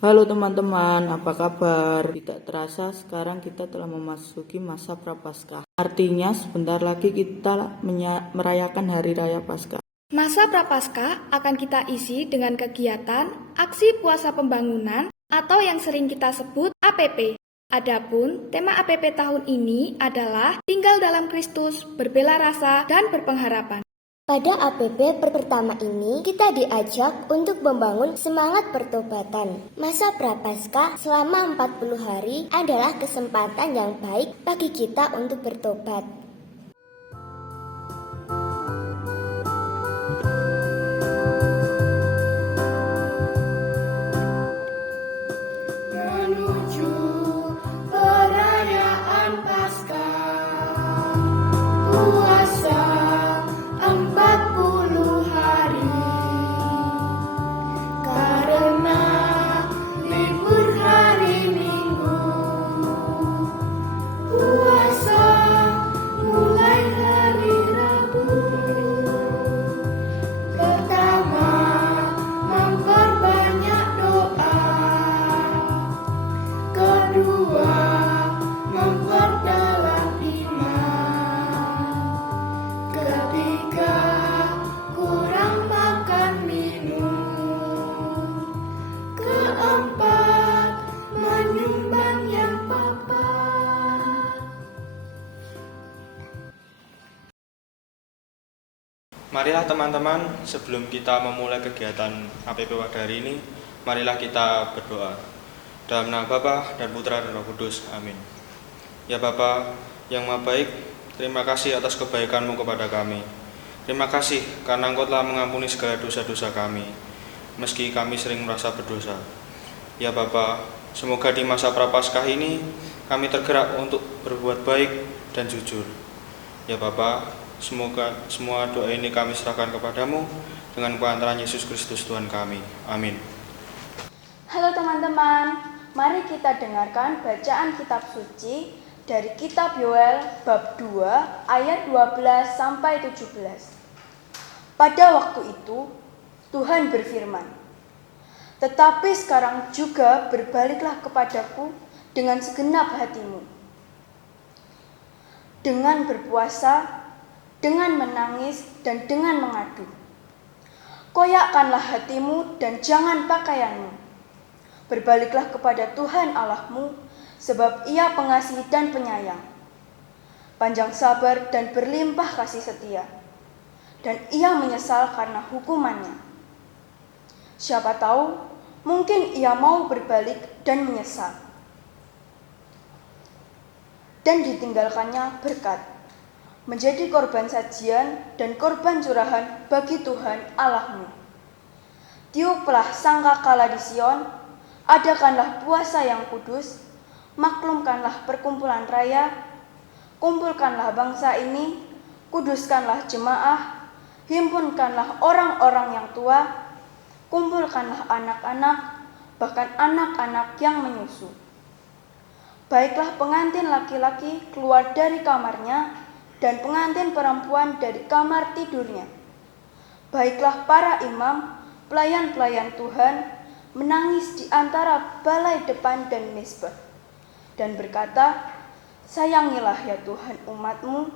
Halo teman-teman, apa kabar? Tidak terasa sekarang kita telah memasuki masa Prapaskah. Artinya sebentar lagi kita merayakan Hari Raya Paskah. Masa Prapaskah akan kita isi dengan kegiatan aksi puasa pembangunan atau yang sering kita sebut APP. Adapun tema APP tahun ini adalah tinggal dalam Kristus, berbela rasa, dan berpengharapan. Pada APP pertama ini, kita diajak untuk membangun semangat pertobatan. Masa Prapaskah selama 40 hari adalah kesempatan yang baik bagi kita untuk bertobat. Menuju perayaan Paskah, puasa 40 hari, karena libur hari Minggu, puasa mulai hari Rabu. Pertama, memperbanyak doa. Kedua, memperdalam iman. Ketiga, kurang makan minum. Keempat, menyumbang yang papa. Marilah teman-teman, sebelum kita memulai kegiatan APP pada hari ini, marilah kita berdoa. Dalam nama Bapa dan Putra dan Roh Kudus. Amin. Ya Bapa yang Maha Baik, terima kasih atas kebaikan-Mu kepada kami. Terima kasih karena Engkau telah mengampuni segala dosa-dosa kami, meski kami sering merasa berdosa. Ya Bapa, semoga di masa Prapaskah ini kami tergerak untuk berbuat baik dan jujur. Ya Bapa, semoga semua doa ini kami serahkan kepadamu dengan perantaraan Yesus Kristus Tuhan kami. Amin. Halo teman-teman, mari kita dengarkan bacaan kitab suci dari kitab Yoel bab 2 ayat 12 sampai 17. Pada waktu itu Tuhan berfirman, "Tetapi sekarang juga berbaliklah kepadaku dengan segenap hatimu, dengan berpuasa, dengan menangis, dan dengan mengadu. Koyakkanlah hatimu dan jangan pakaianmu. Berbaliklah kepada Tuhan Allahmu, sebab Ia pengasih dan penyayang, panjang sabar dan berlimpah kasih setia, dan Ia menyesal karena hukumannya. Siapa tahu, mungkin Ia mau berbalik dan menyesal, dan ditinggalkannya berkat, menjadi korban sajian dan korban curahan bagi Tuhan Allahmu. Tiuplah sangkakala di Sion, adakanlah puasa yang kudus, maklumkanlah perkumpulan raya, kumpulkanlah bangsa ini, kuduskanlah jemaah, himpunkanlah orang-orang yang tua, kumpulkanlah anak-anak, bahkan anak-anak yang menyusu. Baiklah pengantin laki-laki keluar dari kamarnya, dan pengantin perempuan dari kamar tidurnya. Baiklah para imam, pelayan-pelayan Tuhan, menangis di antara balai depan dan mezbah, dan berkata, sayangilah ya Tuhan umat-Mu,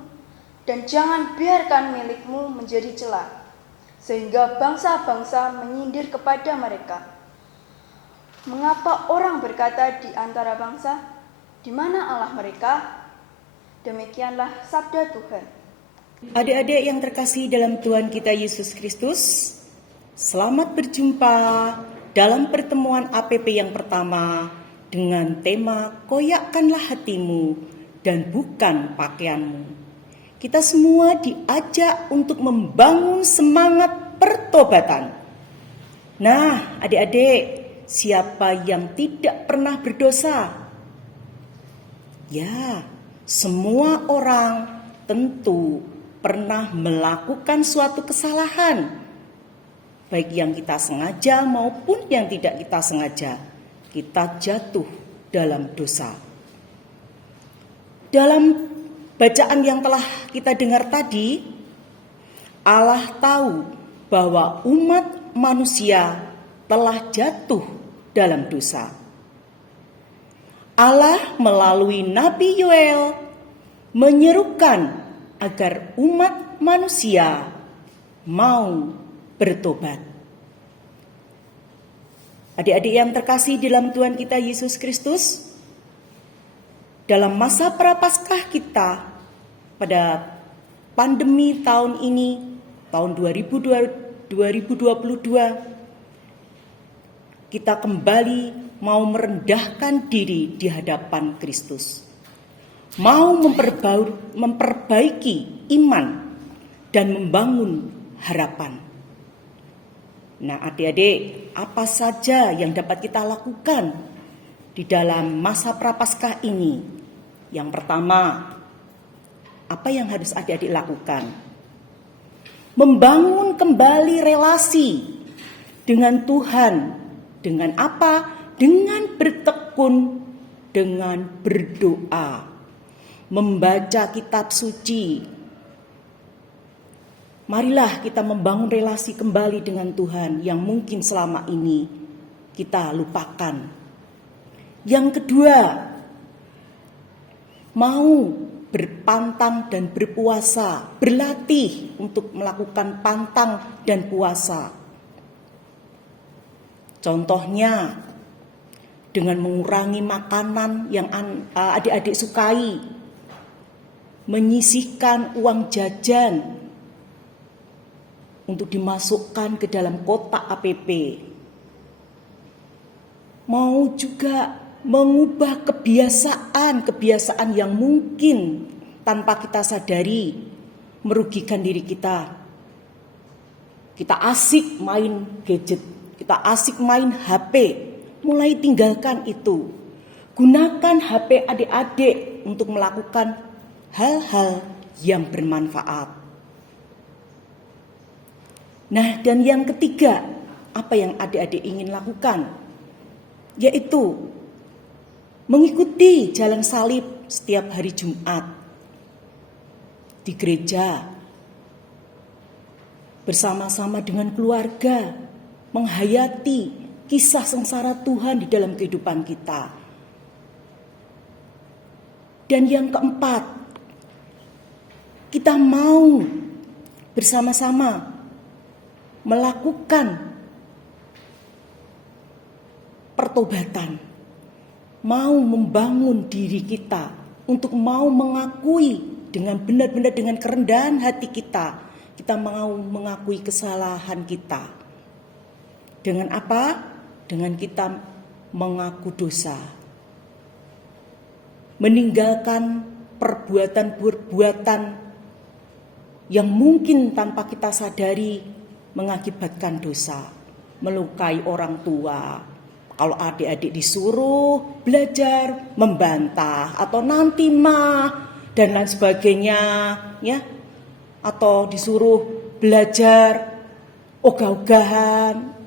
dan jangan biarkan milik-Mu menjadi celah, sehingga bangsa-bangsa menyindir kepada mereka. Mengapa orang berkata di antara bangsa, di mana Allah mereka? Demikianlah sabda Tuhan." Adik-adik yang terkasih dalam Tuhan kita Yesus Kristus, selamat berjumpa dalam pertemuan APP yang pertama dengan tema koyakkanlah hatimu dan bukan pakaianmu. Kita semua diajak untuk membangun semangat pertobatan. Nah, adik-adik, siapa yang tidak pernah berdosa? Ya, semua orang tentu pernah melakukan suatu kesalahan, baik yang kita sengaja maupun yang tidak kita sengaja. Kita jatuh dalam dosa. Dalam bacaan yang telah kita dengar tadi, Allah tahu bahwa umat manusia telah jatuh dalam dosa. Allah melalui Nabi Yoel menyerukan agar umat manusia mau bertobat. Adik-adik yang terkasih dalam Tuhan kita Yesus Kristus, dalam masa prapaskah kita pada pandemi tahun ini, tahun 2022, kita kembali mau merendahkan diri di hadapan Kristus. Mau memperbaiki iman dan membangun harapan. Nah, adik-adik, apa saja yang dapat kita lakukan di dalam masa prapaskah ini? Yang pertama, apa yang harus adik-adik lakukan? Membangun kembali relasi dengan Tuhan. Dengan apa? Dengan bertekun, dengan berdoa, membaca kitab suci. Marilah kita membangun relasi kembali dengan Tuhan yang mungkin selama ini kita lupakan. Yang kedua, mau berpantang dan berpuasa, berlatih untuk melakukan pantang dan puasa. Contohnya, dengan mengurangi makanan yang adik-adik sukai, menyisihkan uang jajan untuk dimasukkan ke dalam kotak APP. Mau juga mengubah kebiasaan yang mungkin tanpa kita sadari merugikan diri kita. Kita asik main gadget, kita asik main HP. Mulai tinggalkan itu. Gunakan HP adik-adik untuk melakukan hal-hal yang bermanfaat. Nah, dan yang ketiga, apa yang adik-adik ingin lakukan? Yaitu mengikuti jalan salib setiap hari Jumat di gereja, bersama-sama dengan keluarga, menghayati kisah sengsara Tuhan di dalam kehidupan kita. Dan yang keempat, kita mau bersama-sama melakukan pertobatan, mau membangun diri kita untuk mau mengakui dengan benar-benar dengan kerendahan hati kita mau mengakui kesalahan kita. Dengan apa? Dengan kita mengaku dosa. Meninggalkan perbuatan-perbuatan yang mungkin tanpa kita sadari mengakibatkan dosa. Melukai orang tua. Kalau adik-adik disuruh belajar, membantah, atau nanti mah, dan lain sebagainya, ya, atau disuruh belajar ogah-ogahan,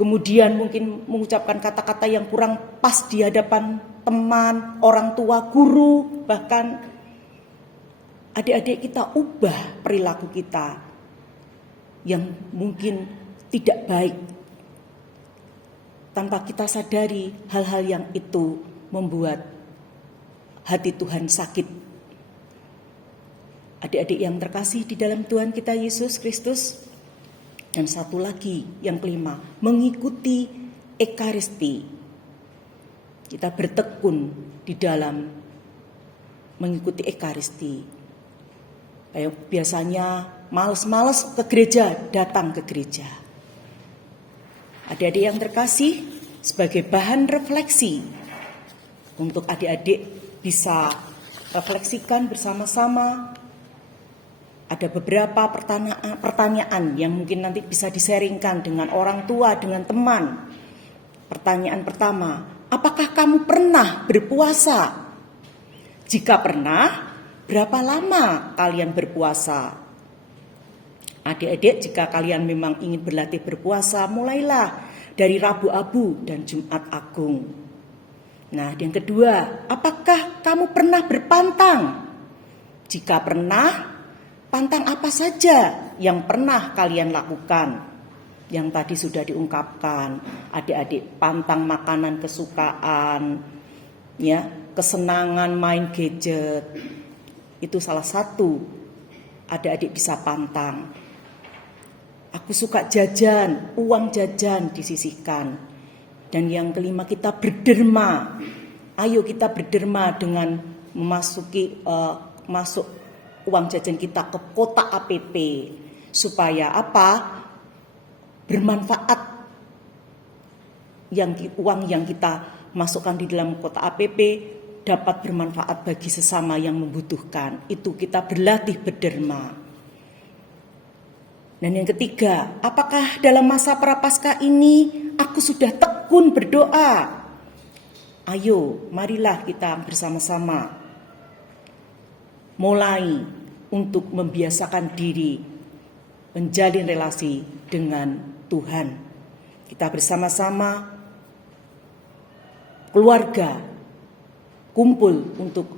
kemudian mungkin mengucapkan kata-kata yang kurang pas di hadapan teman, orang tua, guru, bahkan adik-adik kita ubah perilaku kita yang mungkin tidak baik. Tanpa kita sadari hal-hal yang itu membuat hati Tuhan sakit. Adik-adik yang terkasih di dalam Tuhan kita Yesus Kristus. Dan satu lagi, yang kelima, mengikuti Ekaristi. Kita bertekun di dalam mengikuti Ekaristi. Kayak biasanya males-males ke gereja, datang ke gereja. Adik-adik yang terkasih, sebagai bahan refleksi untuk adik-adik bisa refleksikan bersama-sama. Ada beberapa pertanyaan yang mungkin nanti bisa disaringkan dengan orang tua, dengan teman. Pertanyaan pertama, apakah kamu pernah berpuasa? Jika pernah, berapa lama kalian berpuasa? Adik-adik, jika kalian memang ingin berlatih berpuasa, mulailah dari Rabu Abu dan Jumat Agung. Nah, yang kedua, apakah kamu pernah berpantang? Jika pernah, pantang apa saja yang pernah kalian lakukan? yang tadi sudah diungkapkan. Adik-adik pantang makanan kesukaan, ya, kesenangan main gadget. Itu salah satu adik-adik bisa pantang. Aku suka jajan, uang jajan disisihkan. Dan yang kelima, kita berderma. Ayo kita berderma dengan masuk uang jajan kita ke kotak APP. Supaya apa? Bermanfaat. Uang yang kita masukkan di dalam kotak APP dapat bermanfaat bagi sesama yang membutuhkan. Itu kita berlatih berderma. Dan yang ketiga, apakah dalam masa Prapaskah ini aku sudah tekun berdoa? Ayo, marilah kita bersama-sama mulai untuk membiasakan diri menjalin relasi dengan Tuhan. Kita bersama-sama keluarga kumpul untuk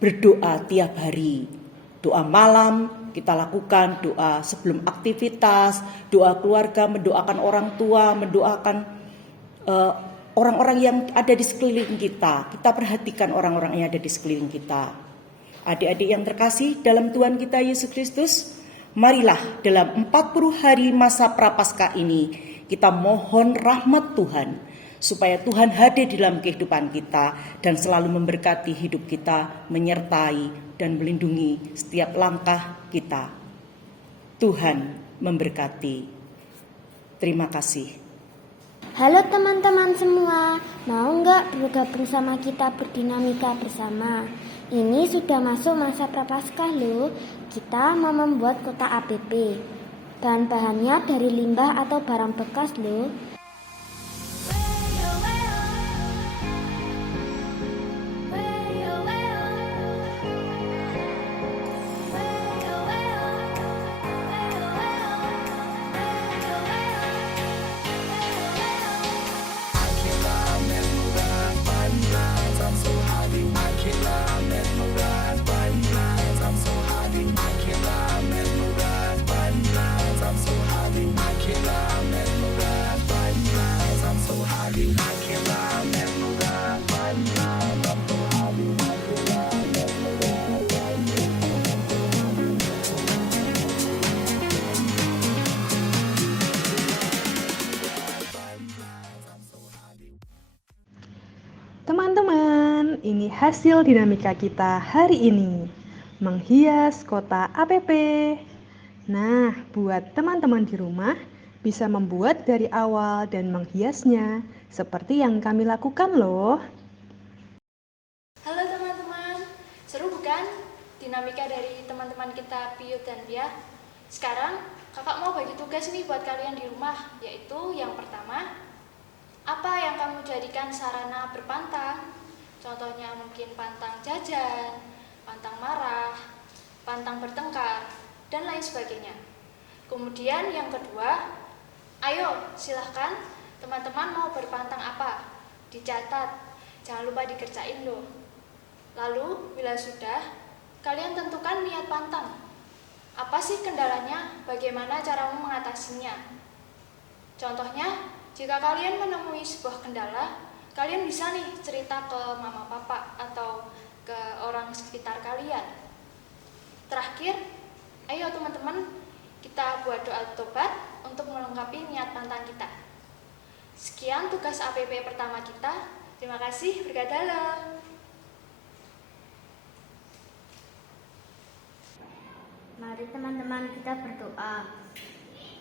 berdoa tiap hari. Doa malam kita lakukan, doa sebelum aktivitas, doa keluarga, mendoakan orang tua, mendoakan orang-orang yang ada di sekeliling kita. Kita perhatikan orang-orang yang ada di sekeliling kita. Adik-adik yang terkasih dalam Tuhan kita Yesus Kristus, marilah dalam 40 hari masa Prapaskah ini kita mohon rahmat Tuhan, supaya Tuhan hadir di dalam kehidupan kita dan selalu memberkati hidup kita, menyertai dan melindungi setiap langkah kita. Tuhan memberkati. Terima kasih. Halo teman-teman semua, mau nggak bergabung sama kita berdinamika bersama? Ini sudah masuk masa Prapaskah loh. Kita mau membuat kotak APP. Bahan-bahannya dari limbah atau barang bekas loh. Teman-teman, ini hasil dinamika kita hari ini, menghias kota APP. Nah, buat teman-teman di rumah, bisa membuat dari awal dan menghiasnya, seperti yang kami lakukan loh. Halo teman-teman, seru bukan dinamika dari teman-teman kita Piut dan Pia? Sekarang kakak mau bagi tugas nih buat kalian di rumah, yaitu yang pertama, apa yang kamu jadikan sarana berpantang? Contohnya mungkin pantang jajan, pantang marah, pantang bertengkar, dan lain sebagainya. Kemudian yang kedua, ayo silahkan teman-teman mau berpantang apa? Dicatat, jangan lupa dikerjain loh. Lalu bila sudah, kalian tentukan niat pantang. Apa sih kendalanya? Bagaimana caramu mengatasinya? Contohnya, jika kalian menemui sebuah kendala, kalian bisa nih cerita ke mama papa atau ke orang sekitar kalian. Terakhir, ayo teman-teman, kita buat doa tobat untuk melengkapi niat pantang kita. Sekian tugas APP pertama kita. Terima kasih, berkat dalam. Mari teman-teman kita berdoa.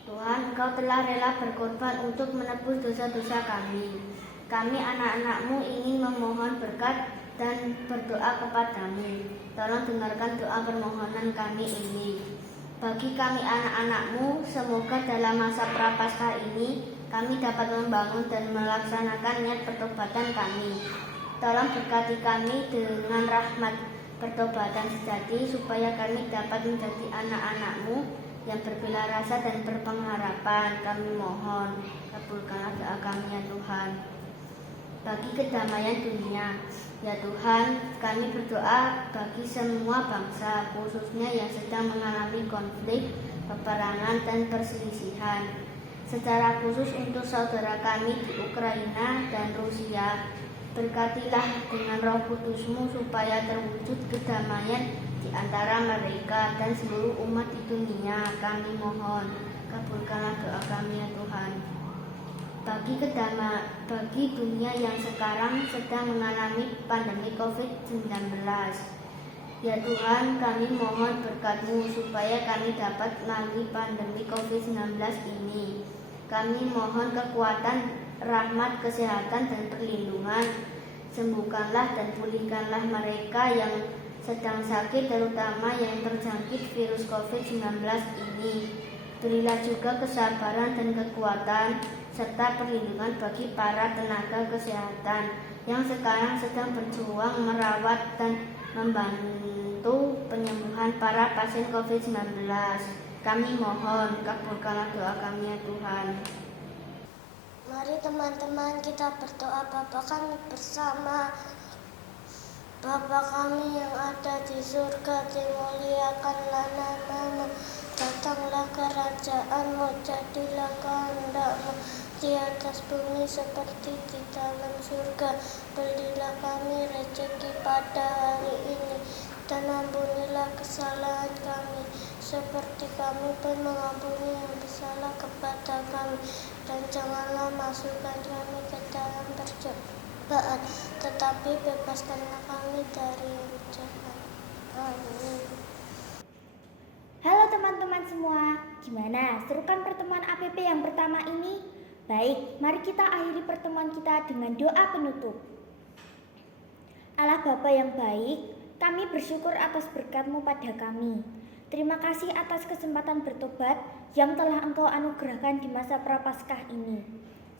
Tuhan, Engkau telah rela berkorban untuk menebus dosa-dosa kami. Kami anak-anak-Mu ingin memohon berkat dan berdoa kepadamu. Tolong dengarkan doa permohonan kami ini. Bagi kami anak-anak-Mu, semoga dalam masa Prapaskah ini kami dapat membangun dan melaksanakan niat pertobatan kami. Tolong berkati kami dengan rahmat pertobatan sejati, supaya kami dapat menjadi anak-anak-Mu yang berbela rasa dan berpengharapan. Kami mohon, kabulkanlah doa kami ya Tuhan. Bagi kedamaian dunia, ya Tuhan, kami berdoa bagi semua bangsa, khususnya yang sedang mengalami konflik, peperangan, dan perselisihan. secara khusus untuk saudara kami di Ukraina dan Rusia. Berkatilah dengan Roh Kudus-Mu supaya terwujud kedamaian di antara mereka dan seluruh umat di dunia. Kami mohon, kabulkanlah doa kami ya Tuhan. Bagi dunia yang sekarang sedang mengalami pandemi COVID-19, ya Tuhan, kami mohon berkat-Mu supaya kami dapat melalui pandemi COVID-19 ini. Kami mohon kekuatan, rahmat, kesehatan, dan perlindungan. Sembuhkanlah dan pulihkanlah mereka yang sedang sakit, terutama yang terjangkit virus COVID-19 ini. Berilah juga kesabaran dan kekuatan, serta perlindungan bagi para tenaga kesehatan yang sekarang sedang berjuang merawat dan membantu penyembuhan para pasien COVID-19. Kami mohon, kabulkanlah doa kami ya Tuhan. Mari teman-teman kita berdoa Bapa kami bersama. Bapa kami yang ada di surga, dimuliakanlah nama-Mu. Datanglah kerajaan-Mu, jadilah kehendak-Mu di atas bumi seperti di dalam surga. Berilah kami rezeki pada hari ini, dan ampunilah kesalahan kami, seperti kami pun mengampuni yang bersalah kepada kami. Dan janganlah masukkan kami ke dalam percobaan, tetapi bebaskanlah kami dari yang jahat. Amin. Halo teman-teman semua, gimana? Serukan pertemuan APP yang pertama ini? Baik, mari kita akhiri pertemuan kita dengan doa penutup. Allah Bapa yang baik, kami bersyukur atas berkat-Mu pada kami. Terima kasih atas kesempatan bertobat yang telah Engkau anugerahkan di masa Prapaskah ini.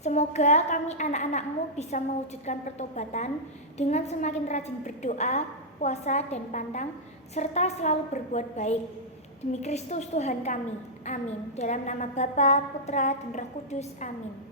Semoga kami anak-anak-Mu bisa mewujudkan pertobatan dengan semakin rajin berdoa, puasa, dan pantang, serta selalu berbuat baik. Demi Kristus Tuhan kami. Amin. Dalam nama Bapa, Putra, dan Roh Kudus. Amin.